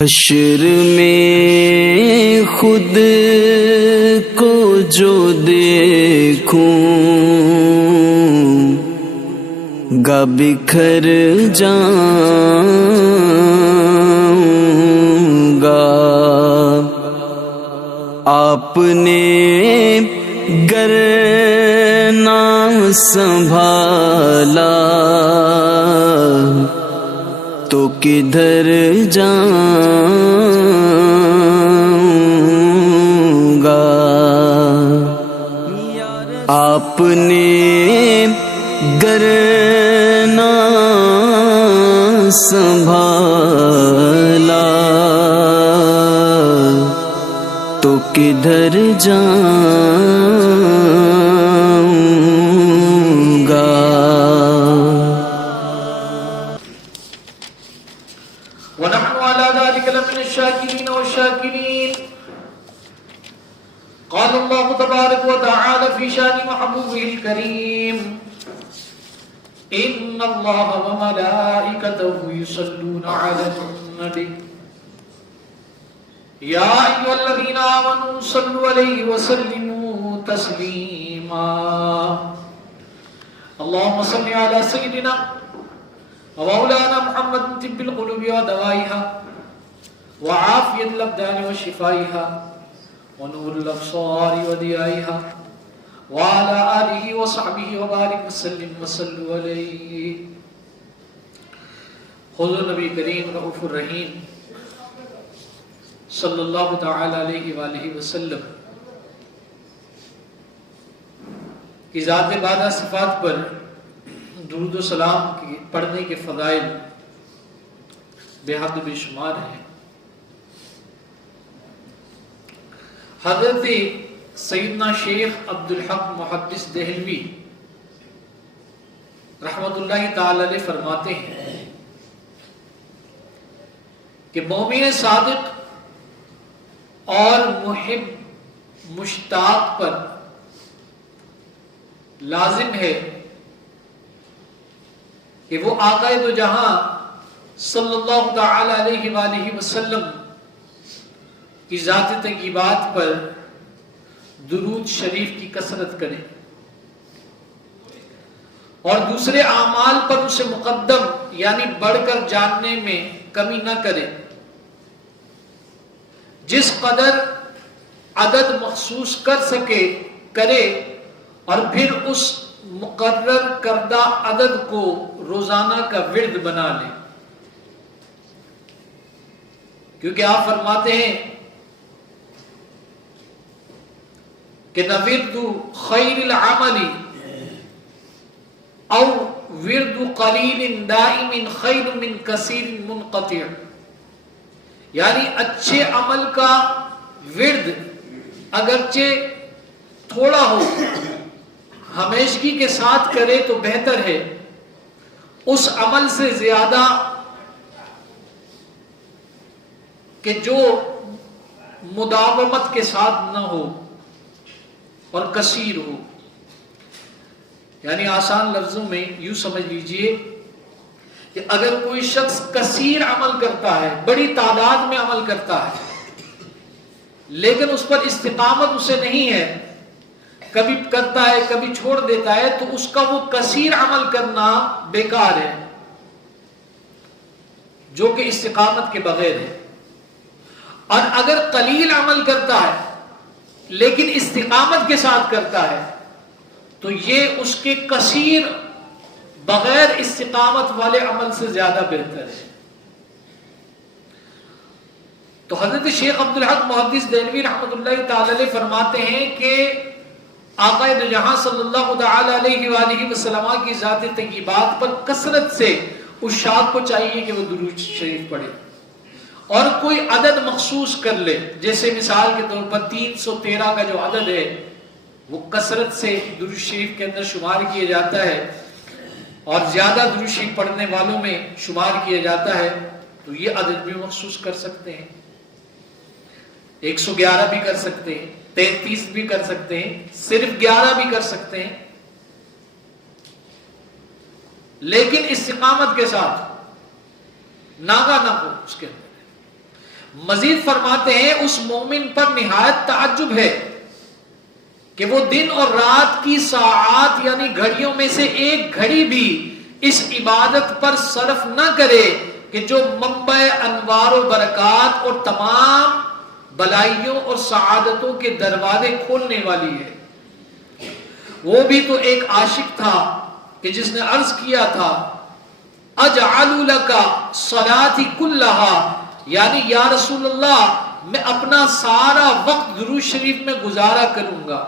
حشر میں خود کو جو دیکھوں گا بکھر جاؤں گا، آپ نے گر نہ سنبھالا تو کدھر جاؤں گا، آپ نے گر نہ سنبھالا تو کدھر جاؤں گا۔ ونحن على ذلك لمن الشاكرين والشاكرين. قال الله تبارك وتعالى في شان محبوبه الكريم: إن الله وملائكته يصلون على النبي يا أيها الذين آمنوا صلوا عليه وسلموا تسليما. اللهم صل على سيدنا ومولانا محمد طب القلوب ودوائها وعافية الأبدان وشفائها ونور الأبصار وضيائها وعلى آله وصحبه وبارك وسلم وصلوا عليه. حضور نبی کریم رؤوف الرحیم صلی اللہ تعالی علیہ وآلہ وسلم کی ذات بادہ صفات پر درود و سلام کی پڑھنے کے فضائل بے حد بے شمار ہیں۔ حضرت سیدنا شیخ عبدالحق محدث دہلوی رحمت اللہ تعالی علیہ فرماتے ہیں کہ مومن صادق اور محب مشتاق پر لازم ہے کہ وہ آقا دو جہاں صلی اللہ تعالی علیہ وآلہ وسلم کی ذات طیبات پر درود شریف کی کثرت کریں اور دوسرے اعمال پر اسے مقدم یعنی بڑھ کر جاننے میں کمی نہ کرے۔ جس قدر عدد مخصوص کر سکے کرے اور پھر اس مقرر کردہ عدد کو روزانہ کا ورد بنا لے، کیونکہ آپ فرماتے ہیں کہ نہ ورد خیر العمل او ورد قلیل دائم خیر من کثیر منقطع، یعنی اچھے عمل کا ورد اگرچہ تھوڑا ہو ہمیشگی کے ساتھ کرے تو بہتر ہے اس عمل سے زیادہ کہ جو مداومت کے ساتھ نہ ہو اور کثیر ہو۔ یعنی آسان لفظوں میں یوں سمجھ لیجئے کہ اگر کوئی شخص کثیر عمل کرتا ہے، بڑی تعداد میں عمل کرتا ہے، لیکن اس پر استقامت اسے نہیں ہے، کبھی کرتا ہے کبھی چھوڑ دیتا ہے، تو اس کا وہ کثیر عمل کرنا بیکار ہے جو کہ استقامت کے بغیر ہے۔ اور اگر قلیل عمل کرتا ہے لیکن استقامت کے ساتھ کرتا ہے تو یہ اس کے کثیر بغیر استقامت والے عمل سے زیادہ بہتر ہے۔ تو حضرت شیخ عبدالحق محدث دہلوی رحمت اللہ تعالی علیہ فرماتے ہیں کہ آقا دو جہاں صلی اللہ تعالی علیہ وآلہ وسلم کی ذات طیبات پر کثرت سے اس شاخ کو چاہیے کہ وہ درود شریف پڑھے اور کوئی عدد مخصوص کر لے، جیسے مثال کے طور پر 313 کا جو عدد ہے وہ کثرت سے درود شریف کے اندر شمار کیا جاتا ہے اور زیادہ درود شریف پڑھنے والوں میں شمار کیا جاتا ہے، تو یہ عدد بھی مخصوص کر سکتے ہیں، 111 بھی کر سکتے ہیں، 33 بھی کر سکتے ہیں، صرف 11 بھی کر سکتے ہیں، لیکن استقامت کے ساتھ ناغا نہ ہو اس کے اندر۔ مزید فرماتے ہیں اس مومن پر نہایت تعجب ہے کہ وہ دن اور رات کی ساعات یعنی گھڑیوں میں سے ایک گھڑی بھی اس عبادت پر صرف نہ کرے کہ جو منبع انوار و برکات اور تمام بلائیوں اور سعادتوں کے دروازے کھولنے والی ہے۔ وہ بھی تو ایک عاشق تھا کہ جس نے عرض کیا تھا اجعل لک صلاتی کلھا، یعنی یا رسول اللہ میں اپنا سارا وقت درود شریف میں گزارا کروں گا۔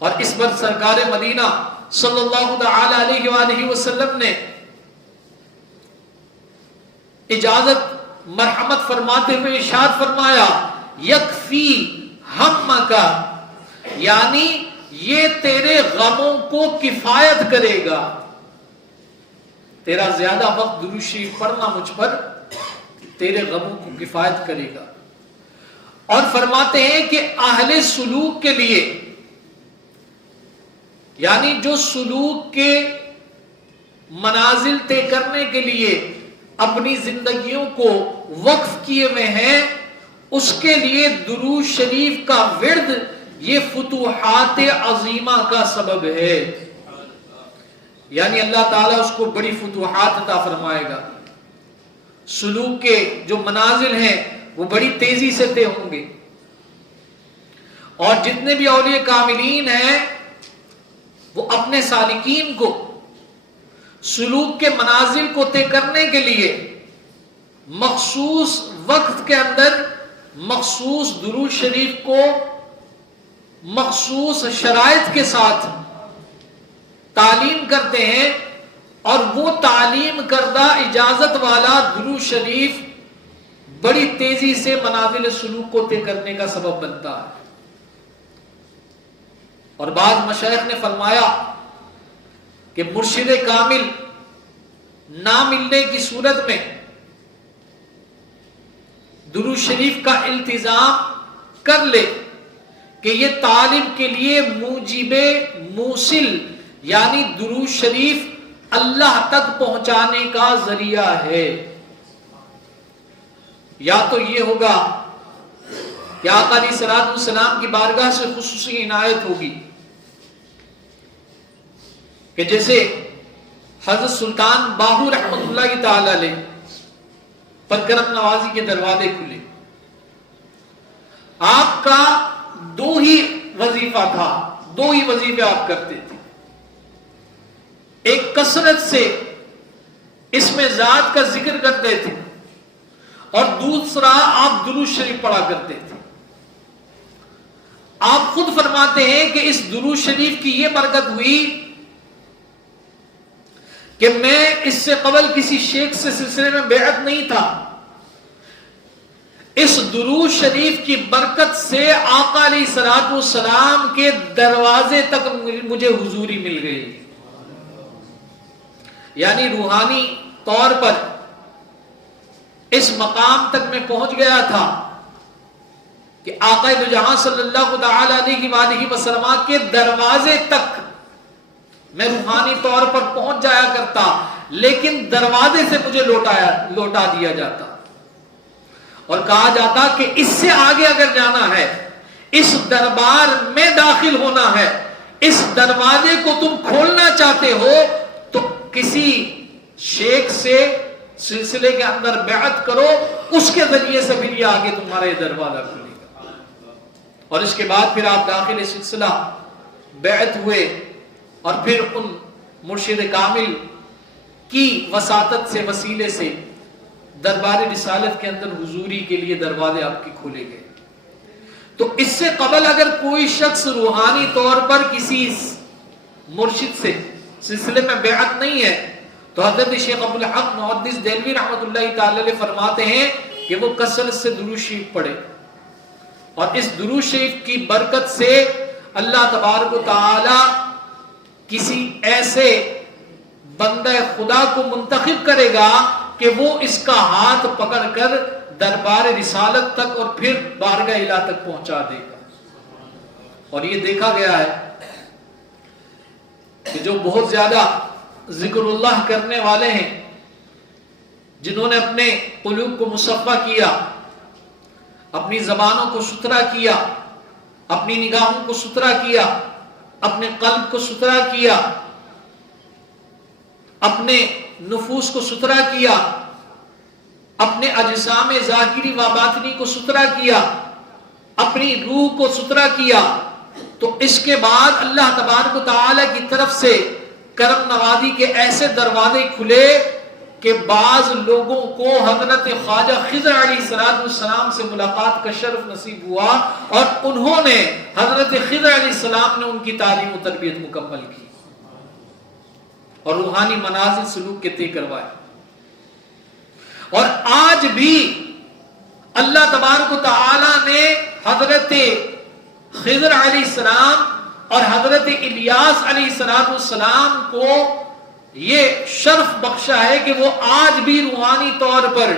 اور اس پر سرکار مدینہ صلی اللہ تعالی علیہ وآلہ وسلم نے اجازت مرحمت فرماتے ہوئے ارشاد فرمایا یکفی ہمک، یعنی یہ تیرے غموں کو کفایت کرے گا، تیرا زیادہ وقت درود شریف پڑھنا مجھ پر تیرے غموں کو کفایت کرے گا۔ اور فرماتے ہیں کہ اہل سلوک کے لیے، یعنی جو سلوک کے منازل طے کرنے کے لیے اپنی زندگیوں کو وقف کیے ہوئے ہیں، اس کے لیے درود شریف کا ورد یہ فتوحات عظیمہ کا سبب ہے، یعنی اللہ تعالیٰ اس کو بڑی فتوحات عطا فرمائے گا، سلوک کے جو منازل ہیں وہ بڑی تیزی سے طے ہوں گے۔ اور جتنے بھی اولیاء کاملین ہیں وہ اپنے سالکین کو سلوک کے منازل کو طے کرنے کے لیے مخصوص وقت کے اندر مخصوص درود شریف کو مخصوص شرائط کے ساتھ تعلیم کرتے ہیں، اور وہ تعلیم کردہ اجازت والا درود شریف بڑی تیزی سے منازل سلوک کو طے کرنے کا سبب بنتا ہے۔ اور بعض مشائخ نے فرمایا کہ مرشد کامل نہ ملنے کی صورت میں درود شریف کا التزام کر لے کہ یہ طالب کے لیے موجب موصل، یعنی درود شریف اللہ تک پہنچانے کا ذریعہ ہے۔ یا تو یہ ہوگا کہ آقا علیہ الصلوۃ والسلام کی بارگاہ سے خصوصی عنایت ہوگی کہ جیسے حضرت سلطان باہو رحمۃ اللہ تعالی علیہ پر کرم نوازی کے دروازے کھلے، آپ کا دو ہی وظیفہ تھا، دو ہی وظیفے آپ کرتے تھے، ایک کثرت سے اس میں ذات کا ذکر کرتے تھے، اور دوسرا آپ درود شریف پڑھا کرتے تھے۔ آپ خود فرماتے ہیں کہ اس درود شریف کی یہ برکت ہوئی کہ میں اس سے قبل کسی شیخ سے سلسلے میں بیعت نہیں تھا، اس درود شریف کی برکت سے آقا علیہ الصلوۃ والسلام کے دروازے تک مجھے حضوری مل گئی، یعنی روحانی طور پر اس مقام تک میں پہنچ گیا تھا کہ آقا دو جہاں صلی اللہ تعالی علیہ وآلہ وسلم کے دروازے تک میں روحانی طور پر پہنچ جایا کرتا، لیکن دروازے سے مجھے لوٹا دیا جاتا، اور کہا جاتا کہ اس سے آگے اگر جانا ہے، اس دربار میں داخل ہونا ہے، اس دروازے کو تم کھولنا چاہتے ہو تو کسی شیخ سے سلسلے کے اندر بیعت کرو، اس کے ذریعے سے پھر یہ آگے تمہارا یہ دروازہ کھلے گا۔ اور اس کے بعد پھر آپ داخل سلسلہ بیعت ہوئے، اور پھر ان مرشد کامل کی وساطت سے وسیلے سے دربار رسالت کے اندر حضوری کے لیے دروازے آپ کے کھولے گئے۔ تو اس سے قبل اگر کوئی شخص روحانی طور پر کسی مرشد سے سلسلے میں بیعت نہیں ہے تو حضرت شیخ عبدالحق محدث دہلوی رحمۃ اللہ تعالی علیہ فرماتے ہیں کہ وہ کثرت سے درود شریف پڑھے، اور اس درود شریف کی برکت سے اللہ تبارک و تعالی کسی ایسے بندہ خدا کو منتخب کرے گا کہ وہ اس کا ہاتھ پکڑ کر دربار رسالت تک اور پھر بارگاہ الہ تک پہنچا دے گا۔ اور یہ دیکھا گیا ہے کہ جو بہت زیادہ ذکر اللہ کرنے والے ہیں، جنہوں نے اپنے قلوب کو مصفا کیا، اپنی زبانوں کو ستھرا کیا، اپنی نگاہوں کو ستھرا کیا، اپنے قلب کو ستھرا کیا، اپنے نفوس کو ستھرا کیا، اپنے اجسام ظاہری و باطنی کو ستھرا کیا، اپنی روح کو ستھرا کیا، تو اس کے بعد اللہ تبارک و تعالی کی طرف سے کرم نوازی کے ایسے دروازے کھلے کہ بعض لوگوں کو حضرت خواجہ خضر علیہ السلام سے ملاقات کا شرف نصیب ہوا، اور انہوں نے حضرت خضر علیہ السلام نے ان کی تعلیم و تربیت مکمل کی اور روحانی منازل سلوک کے طے کروائے۔ اور آج بھی اللہ تبارک و تعالی نے حضرت خضر علیہ السلام اور حضرت الیاس علیہ السلام کو یہ شرف بخشا ہے کہ وہ آج بھی روحانی طور پر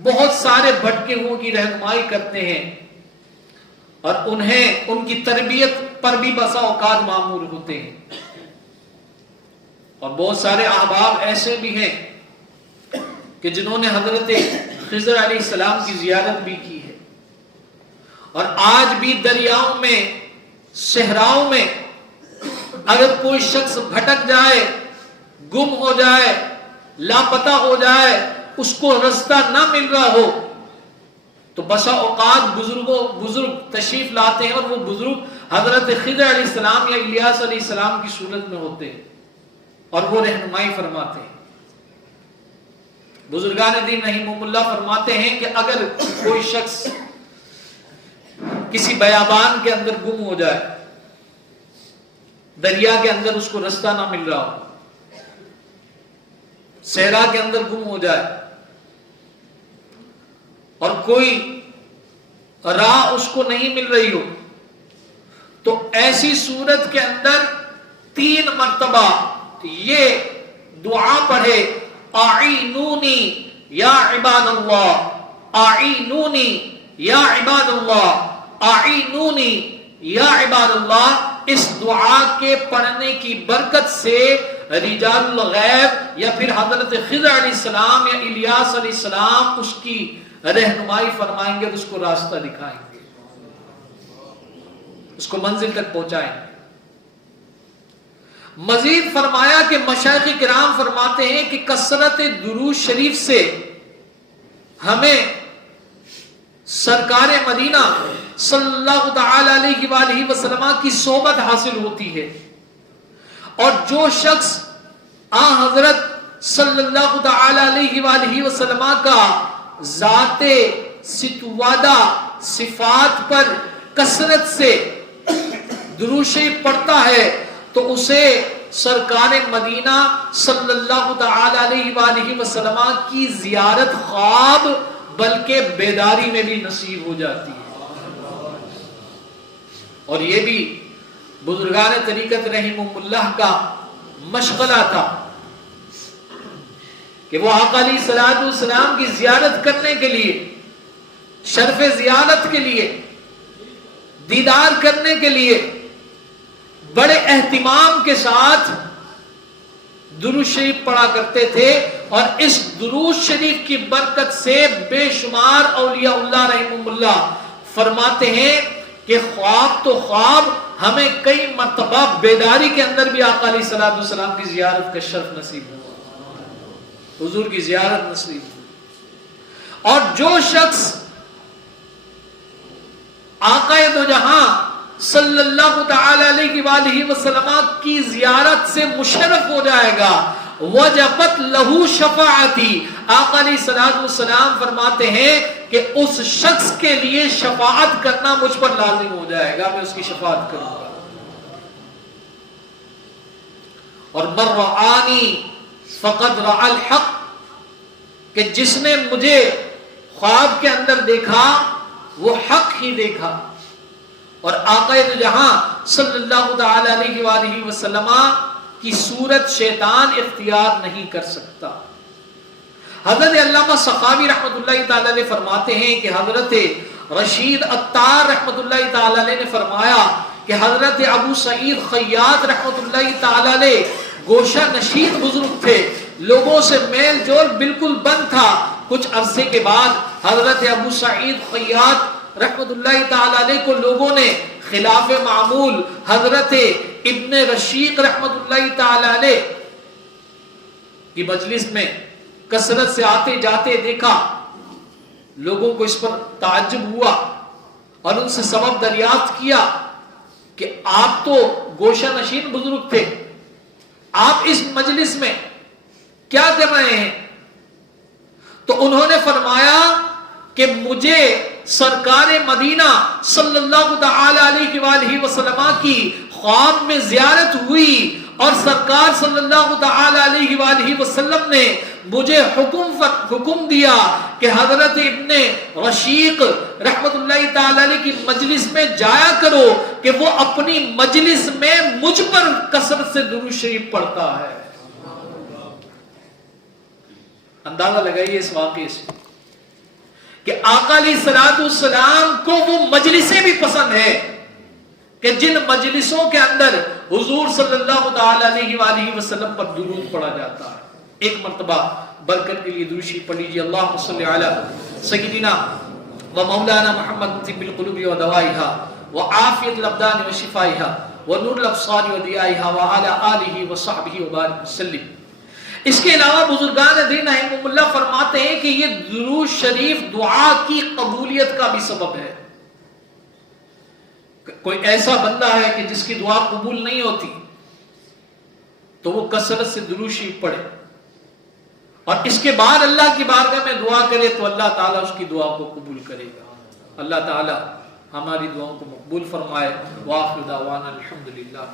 بہت سارے بھٹکے ہوئوں کی رہنمائی کرتے ہیں، اور انہیں ان کی تربیت پر بھی بسا اوقات مامور ہوتے ہیں۔ اور بہت سارے احباب ایسے بھی ہیں کہ جنہوں نے حضرت خضر علیہ السلام کی زیارت بھی کی ہے، اور آج بھی دریاؤں میں، صحراؤں میں اگر کوئی شخص بھٹک جائے، گم ہو جائے، لاپتہ ہو جائے، اس کو رستہ نہ مل رہا ہو، تو بسا اوقات بزرگ تشریف لاتے ہیں، اور وہ بزرگ حضرت خضر علیہ السلام یا الیاس علیہ السلام کی صورت میں ہوتے ہیں اور وہ رہنمائی فرماتے ہیں۔ بزرگان دین رحمہم اللہ فرماتے ہیں کہ اگر کوئی شخص کسی بیابان کے اندر گم ہو جائے، دریا کے اندر اس کو رستہ نہ مل رہا ہو، صحرا کے اندر گم ہو جائے، اور کوئی راہ اس کو نہیں مل رہی ہو، تو ایسی صورت کے اندر 3 مرتبہ یہ دعا پڑھے، اعینونی یا عباد اللہ، اعینونی یا عباد اللہ، اعینونی یا عباد اللہ۔ اس دعا کے پڑھنے کی برکت سے رجال الغیب یا پھر حضرت خضر علیہ السلام یا الیاس علیہ السلام اس کی رہنمائی فرمائیں گے اور اس کو راستہ دکھائیں گے، اس کو منزل تک پہنچائیں گے۔ مزید فرمایا کہ مشائخ کرام فرماتے ہیں کہ کثرت درود شریف سے ہمیں سرکار مدینہ صلی اللہ تعالی علیہ وآلہ وسلم کی صحبت حاصل ہوتی ہے، اور جو شخص حضرت صلی اللہ تعالی علیہ وآلہ وسلم کا ذات ستوادہ صفات پر کثرت سے درود شریف پڑھتا ہے تو اسے سرکار مدینہ صلی اللہ تعالی علیہ وآلہ وسلم کی زیارت خواب بلکہ بیداری میں بھی نصیب ہو جاتی ہے۔ اور یہ بھی بزرگان طریقت رحمہم اللہ کا مشغلہ تھا کہ وہ آقا علیہ السلام کی زیارت کرنے کے لیے، شرف زیارت کے لیے، دیدار کرنے کے لیے بڑے اہتمام کے ساتھ درود شریف پڑھا کرتے تھے، اور اس درود شریف کی برکت سے بے شمار اولیاء اللہ رحمہم اللہ فرماتے ہیں کہ خواب تو خواب، ہمیں کئی مرتبہ بیداری کے اندر بھی آقا علیہ السلام کی زیارت کا شرف نصیب ہوا، حضور کی زیارت نصیب ہوا۔ اور جو شخص آقا دو جہاں صلی اللہ تعالی علیہ وآلہ وسلم کی زیارت سے مشرف ہو جائے گا، وجبت لہو شفاعتی، آقا علیہ السلام فرماتے ہیں کہ اس شخص کے لیے شفاعت کرنا مجھ پر لازم ہو جائے گا، میں اس کی شفاعت کروں گا۔ اور من رآنی فقد رأى الحق، کہ جس نے مجھے خواب کے اندر دیکھا وہ حق ہی دیکھا۔ اور آقا دو جہاں صلی اللہ تعالی علیہ وآلہ وسلم کی صورت شیطان اختیار نہیں کر سکتا۔ حضرت علامہ سخاوی رحمۃ اللہ تعالی علیہ فرماتے ہیں کہ حضرت رشید عطار رحمۃ اللہ تعالی علیہ نے فرمایا کہ حضرت ابو سعید خیاط رحمۃ اللہ تعالی علیہ گوشہ نشین بزرگ تھے، لوگوں سے میل جول بالکل بند تھا، کچھ عرصے کے بعد حضرت ابو سعید خیاط رحمت اللہ تعالی علیہ کو لوگوں نے خلاف معمول حضرت ابن رشیق رحمت اللہ تعالی علیہ کی مجلس میں کثرت سے آتے جاتے دیکھا. لوگوں کو اس پر تعجب ہوا اور ان سے سبب دریافت کیا کہ آپ تو گوشہ نشین بزرگ تھے, آپ اس مجلس میں کیا کر رہے ہیں؟ تو انہوں نے فرمایا کہ مجھے سرکار مدینہ صلی اللہ تعالی علیہ وآلہ وسلم کی خواب میں زیارت ہوئی اور سرکار صلی اللہ تعالی علیہ وآلہ وسلم نے مجھے حکم دیا کہ حضرت ابن رشیق رحمت اللہ تعالی علیہ کی مجلس میں جایا کرو کہ وہ اپنی مجلس میں مجھ پر کثرت سے درود شریف پڑھتا ہے. اندازہ لگائیے اس واقعے سے کہ آقا علیہ الصلوۃ والسلام کو وہ مجلسیں بھی پسند ہے کہ جن مجلسوں کے اندر حضور صلی اللہ تعالی علیہ وآلہ وسلم پر درود پڑھا جاتا ہے. ایک مرتبہ برکت کے لیے درود شریف پڑھ لیجیے. اللہم صلی علی سیدنا و مولانا محمد طب القلوب و دوائها وعافیت الابدان و شفائها ونور الابصار و ضیائها وعلی آلہ وصحبہ وبارک وسلم. اس کے علاوہ بزرگان دین رحمہم اللہ فرماتے ہیں کہ یہ درود شریف دعا کی قبولیت کا بھی سبب ہے. کوئی ایسا بندہ ہے کہ جس کی دعا قبول نہیں ہوتی تو وہ کثرت سے درود شریف پڑھے اور اس کے بعد اللہ کی بارگاہ میں دعا کرے تو اللہ تعالیٰ اس کی دعا کو قبول کرے گا. اللہ تعالیٰ ہماری دعاؤں کو مقبول فرمائے. وآخر دعوانا الحمدللہ.